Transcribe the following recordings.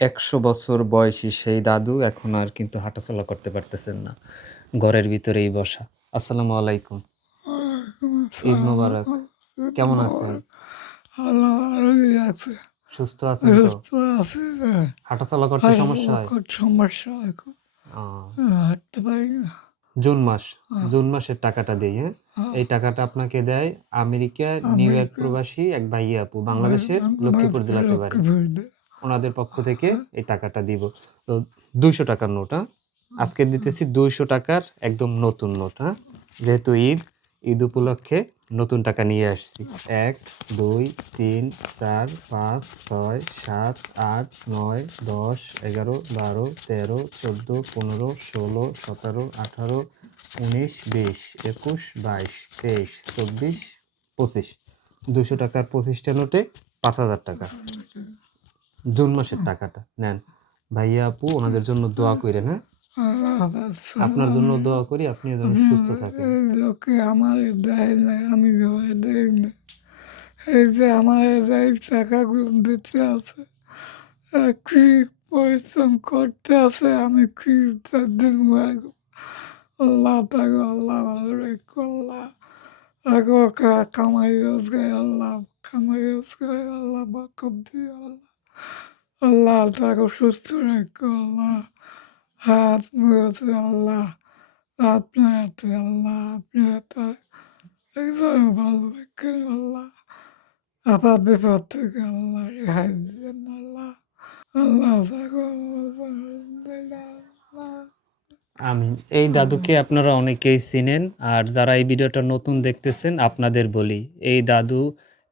১০০ বছর বয়সী সেই দাদু এখন আর কিন্তু হাঁটাচলা করতে পারতেছেন না। ঘরের ভিতরেই বসা। আসসালামু আলাইকুম। ওয়ালাইকুম ঈদ আসসালাম। মোবারক। কেমন আছেন? আল্লাহ ভালোই আছে। সুস্থ আছেন তো? সুস্থ আছি যে হাঁটাচলা করতে সমস্যা হাঁটাচলা হয়? করতে সমস্যা এখন। ও হাঁটতে পারি না। জুন মাস। আহ, জুন মাসের টাকাটা দেই, হ্যাঁ? আহ, এই টাকাটা আপনাকে দেয় আমেরিকা নিউ ইয়র্ক আমেরিকা প্রবাসী এক ভাইয়া আপু। বাংলাদেশের লক্ষ্মীপুর জেলাতে বাড়ি। লক্ষ্মীপুর ওনাদের পক্ষ থেকে এই টাকাটা দিব। তো ৳২০০ নোট, হ্যাঁ? আজকে দিতেছি ৳২০০ একদম নতুন নোট, হ্যাঁ? যেহেতু ঈদ, ঈদ উপলক্ষে নতুন টাকা নিয়ে আসছি। ১, ২, ৩, ৪, ৫, ৬, ৭, ৮, ৯, ১০, ১১, ১২, ১৩, ১৪, ১৫, ১৬, ১৭, ১৮, ১৯, ২০, ২১, ২২, ২৩, ২৪, ২৫। ৳২০০ ২৫টা নোটে ৳৫,০০০। জুন মাসের টাকাটা নেন। ভাইয়া আপু ওনাদের জন্য দোয়া কইরেন, হ্যাঁ? আপনার জন্য দোয়া করি, আপনিও যেন সুস্থ থাকেন। এই লোকে আমার দেয় না, আমি দেয় না। এই যে আমার এই টাকাগুলো দিতে আছে, কি পরিশ্রম করতে আছে, আমি কি দিন আল্লাহ তাকে আল্লাহ ভালো রেখো আল্লাহ রাখো কামাই রোজগার আল্লাহ কামাই রোজগার আল্লাহ বরকত দিয়ে আল্লাহ আল্লাহ তাকে সুস্থ রেখো আল্লাহ হাত মুড়োতে আল্লাহ আপনার হাতে আল্লাহ আপনি হাতে একজন ভালো রেখেন আল্লাহ আপাত বিপদ থেকে আল্লাহ রেহাই দিবেন আল্লাহ আল্লাহ তাকে আল্লাহ আমিন। এই দাদুকে আপনারা অনেকেই চিনেন। আর যারা এই ভিডিওটা নতুন দেখতেছেন আপনাদের বলি, এই দাদু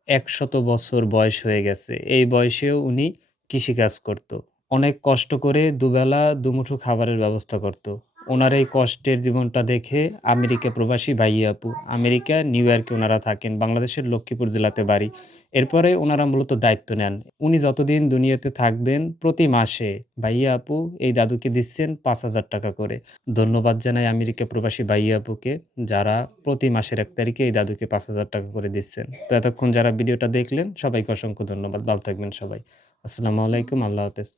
১০০ বছর বয়স হয়ে গেছে। এই বয়সেও উনি কৃষিকাজ করত। অনেক কষ্ট করে দুবেলা দুমুঠো খাবারের ব্যবস্থা করত। উনার এই কষ্টের জীবনটা দেখে আমেরিকা প্রবাসী ভাইয়া আপু, আমেরিকা নিউ ইয়র্কে উনারা থাকেন। বাংলাদেশের লক্ষ্মীপুর জেলাতে বাড়ি। এরপরে উনারা মূলত দায়িত্ব নেন। উনি যতদিন দুনিয়াতে থাকবেন প্রতি মাসে ভাইয়া আপু এই দাদুকে দিচ্ছেন ৳৫,০০০ করে। ধন্যবাদ জানাই আমেরিকা প্রবাসী ভাইয়া আপুকে, যারা প্রতি মাসের ১ তারিখে এই দাদুকে ৳৫,০০০ করে দিচ্ছেন। তো এতক্ষণ যারা ভিডিওটা দেখলেন সবাইকে অসংখ্য ধন্যবাদ। ভালো থাকবেন সবাই। আসসালামু আলাইকুম। আল্লাহ হাফেজ।